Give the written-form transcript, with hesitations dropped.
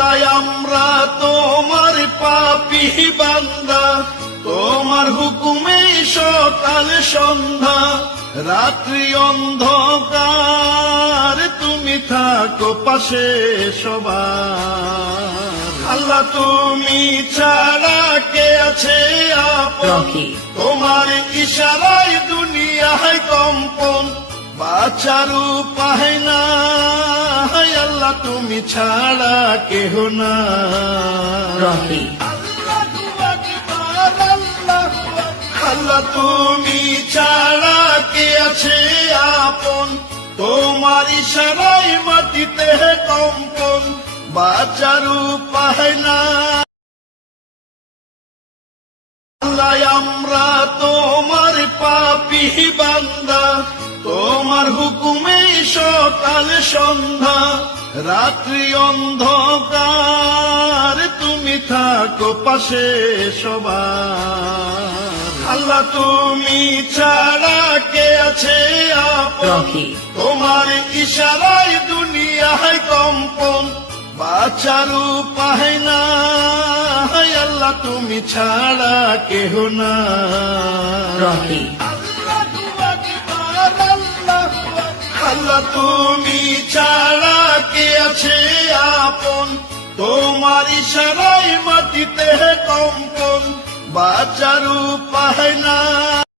আল্লাহ আমরা তোমার পাপী বান্দা, তোমার হুকুমে সকাল সন্ধ্যা, রাত্রি অন্ধকার তুমি থাকো পাশে সবার। আল্লাহ তুমি ছাড়া কে আছে আপন, তোমার ইশারায় দুনিয়ায় কম্পন, বাঁচার উপায় নাই আল্লাহ তুমি ছাড়া কেহ না। আল্লাহ তুমি ছাড়া কে আছে আপন, তোমার ইশারায় মাটিতে কম্পন, বাঁচার উপায় নাই। আল্লাহ আমরা তোমার পাপী বান্দা, তোমার হুকুমে সকাল সন্ধ্যা, রাত্রি অন্ধকার তুমি থাকো পাশে সবার। আল্লাহ তুমি ছাড়া কে আছে আপন, তোমার ইশারায় দুনিয়ায় কম্পন, বাঁচার উপায় নাই আল্লাহ তুমি ছাড়া কেহ না। আল্লাহ তুমি ছাড়া কে আছে আপন, তোমার ইশারায় মাটিতে কম্পন, বাঁচার উপায় নাই।